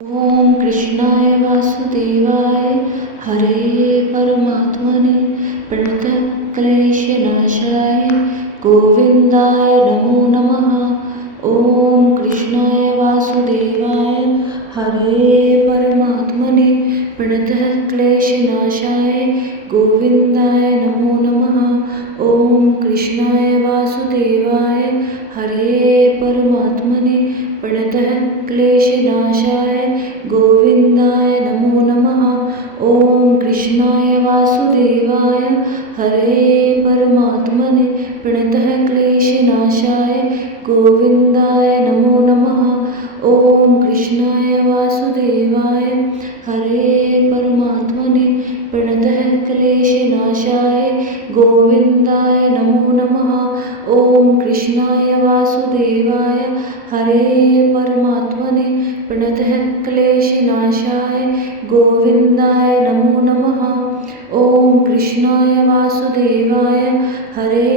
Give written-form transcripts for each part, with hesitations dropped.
ओम कृष्णाय वासुदेवाय हरे परमात्मने प्रणतक्लेशनाशाय गोविंदाय नमो नमः। ओम कृष्णाय वासुदेवाय हरे परमात्मने प्रणतक्लेशनाशाय गोविंदाय नमो नमः। ओम कृष्णाय वासुदेवाय हरे परमात्मने प्रणतक्लेशनाशाय गोविंदाय नमो नमः। ओम कृष्णाय वासुदेवाय हरे परमात्मने प्रणतक्लेशनाशाय गोविंदाय नमो नमः। ओम कृष्णाय वासुदेवाय हरे परमात्मने प्रणतक्लेशनाशाय गोविंदाय नमो नमः। ओम कृष्णाय वासुदेवाय हरे परमात्मने प्रणतक्लेशनाशाय गोविंदाय नमो नमः। ओम कृष्णाय वासुदेवाय हरे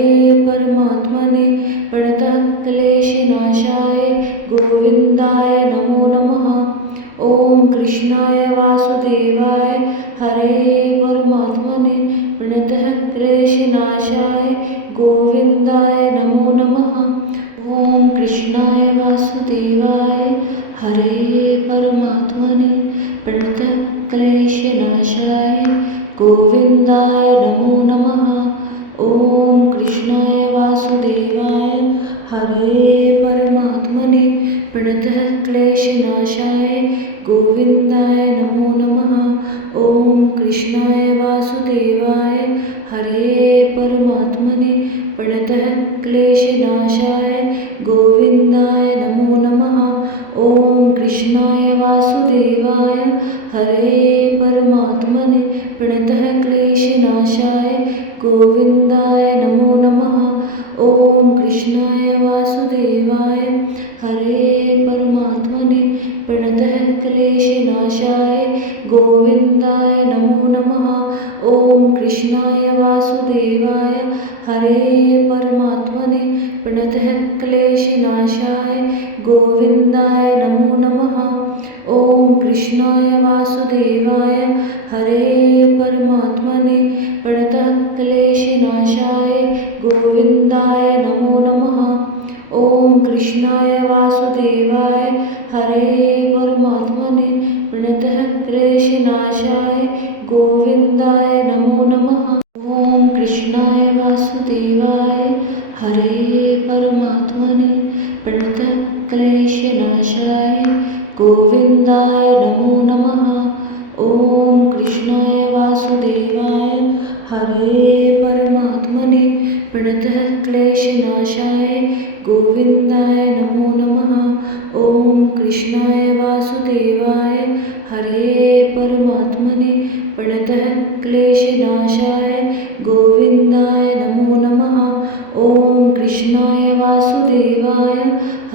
परमात्मने प्रणतक्लेशनाशाय गोविंदाय नमो नमः। ओम कृष्णाय वासुदेवाय हरे परमात्मने प्रणतक्लेशनाशाय गोविंदाय नमो नमः। ओम कृष्णाय वासुदेवाय हरे परमात्मने प्रणतक्लेशनाशाय गोविंदाय नमो नमः। ओम कृष्णाय वासुदेवाय हरे परमात्मने प्रणतक्लेशनाशाय गोविंदाय नमो नमः। ओम कृष्णाय वासुदेवाय हरे परमात्मने प्रणतक्लेशनाशाय गोविंदाय नमो नमः। ओम कृष्णाय वासुदेवाय हरे परमात्मने प्रणतक्लेशनाशाय गोविंदाय नमो नमः। ओम कृष्णाय वासुदेवाय हरे परमात्मने प्रणतक्लेशनाशाय गोविंदाय नमो नमः। ओम कृष्णाय वासुदेवाय हरे परमात्मने प्रणतक्लेशनाशाय गोविंदाय नमो नमः। ओम कृष्णाय वासुदेवाय हरे परमात्मने प्रणतक्लेशनाशाय गोविंदाय नमो नमः। ओम कृष्णाय वासुदेवाय हरे परमात्मने प्रणतक्लेशनाशाय गोविंदाय नमो नमः। ओम कृष्णाय वासुदेवाय हरे परमात्मने प्रणतक्लेशनाशाय गोविंदाय नमो नमः। ओम कृष्णाय वासुदेवाय हरे परमात्मने प्रणतक्लेशनाशाय गोविंदाय नमो नमः। ओम कृष्णाय वासुदेवाय हरे परमात्मने प्रणतक्लेशनाशाय गोविंदाय नमो नमः। ओम कृष्णाय वासुदेवाय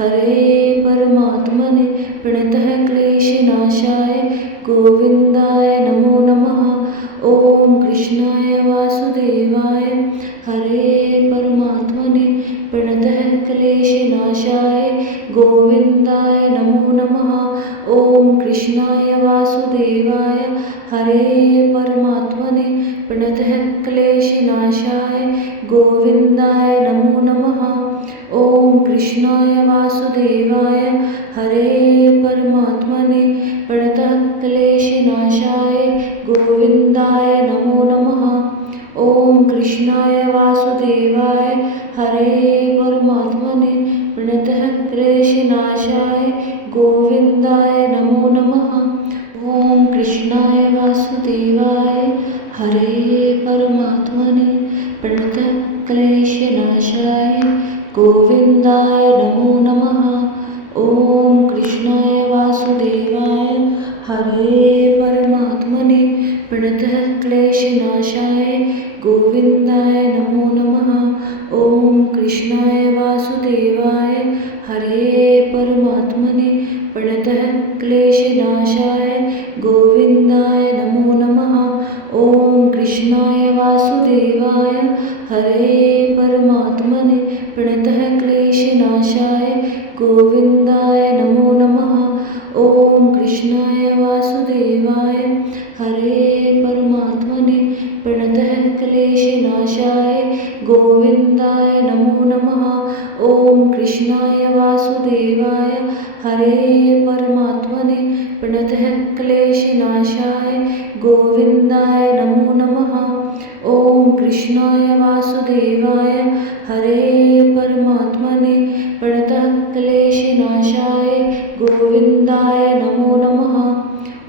हरे परमात्मने प्रणतक्लेशनाशाय गोविंदाय नमो नमः। ओम कृष्णाय वासुदेवाय हरे परमात्मने प्रणतक्लेशनाशाय गोविंदाय नमो नमः। ओम कृष्णाय वासुदेवाय हरे परमात्मने प्रणतक्लेशनाशाय गोविंदाय नमो नमः। ओम कृष्णाय वासुदेवाय हरे परमात्मने प्रणतक्लेशनाशाय गोविंदाय नमो नमः। ओम कृष्णाय वासुदेवाय हरे परमात्मने प्रणतक्लेशनाशाय गोविंदाय नमो नमः। ओम कृष्णाय वासुदेवाय हरे परमात्मने प्रणतक्लेशनाशाय गोविंदाय नमो नमः। ओम कृष्णाय वासुदेवाय हरे परमात्मने प्रणतक्लेशनाशाय गोविंदाय नमो नमः। ओम कृष्णाय वासुदेवाय हरे परमात्मने प्रणतक्लेशनाशाय गोविंदाय नमो नमः। ओम कृष्णाय वासुदेवाय हरे परमात्मने प्रणतक्लेशनाशाय गोविंदाय नमो नमः। ॐ कृष्णाय वासुदेवाय हरे परमात्मने प्रणतः क्लेशनाशाय गोविन्दाय नमो नमः। ॐ कृष्णाय वासुदेवाय हरे परमात्मने प्रणतः क्लेशनाशाय गोविन्दाय नमो नमः। ॐ कृष्णाय वासुदेवाय हरे परमात्मने प्रणतः क्लेशनाशाय गोविन्दाय नमो नमः।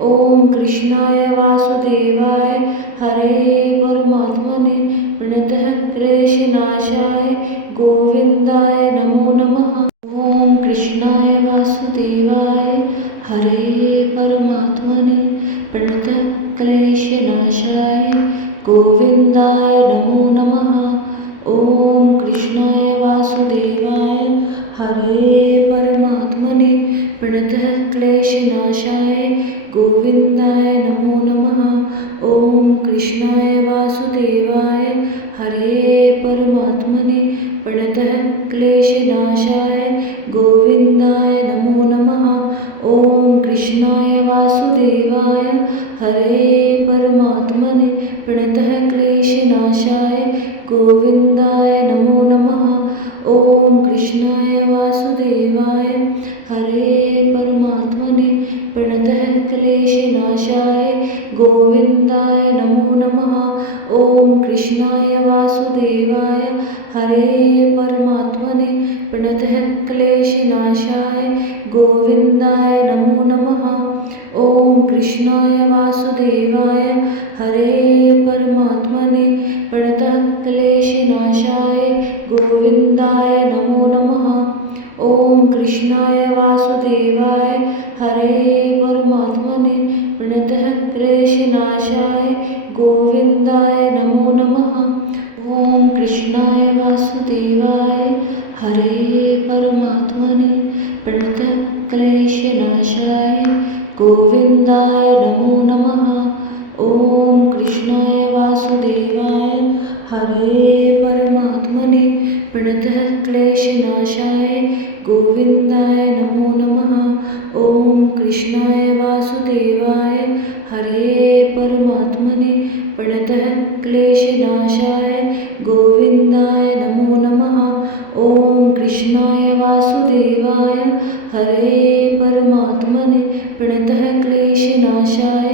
ॐ कृष्णाय वासुदेवाय हरे परमात्मने प्रणतः क्लेशनाशाय गोविन्दाय नमो नमः। ॐ कृष्णाय वासुदेवाय हरे परमात्मने प्रणतः क्लेशनाशाय गोविन्दाय नमो नमः। ॐ कृष्णाय वासुदेवाय हरे परमात्मने प्रणतः क्लेशनाशाय गोविन्दाय नमो नमः। ॐ कृष्णाय वासुदेवाय हरे परमात्मने प्रणतः क्लेशनाशाय गोविन्दाय नमो नमः। ॐ कृष्णाय वासुदेवाय हरे परमात्मने प्रणतः क्लेशनाशाय गोविन्दाय नमो नमः। ॐ कृष्णाय वासुदेवाय हरे परमात्मने प्रणतः क्लेशनाशाय गोविन्दाय नमो नमः। ॐ कृष्णाय वासुदेवाय हरे परमात्मने प्रणतः क्लेशनाशाय गोविन्दाय नमो नमः। ॐ कृष्णाय वासुदेवाय हरे परमात्मने प्रणतः क्लेशनाशाय गोविन्दाय नमो नमः। ॐ कृष्णाय वासुदेवाय हरे परमात्मने प्रणतः क्लेशनाशाय गोविन्दाय नमो नमः। ॐ कृष्णाय वासुदेवाय हरे परमात्मने प्रणतः क्लेशनाशाय गोविन्दाय नमो नमः। ॐ कृष्णाय वासुदेवाय हरे परमात्मने प्रणतः क्लेशनाशाय गोविन्दाय नमो नमः। ॐ कृष्णाय वासुदेवाय हरे परमात्मने प्रणतः क्लेशनाशाय गोविन्दाय नमो नमः। ॐ कृष्णाय वासुदेवाय हरे परमात्मने प्रणतः क्लेशनाशाय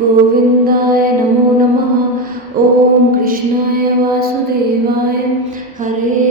गोविन्दाय नमो नमः। ॐ कृष्णाय वासुदेवाय हरे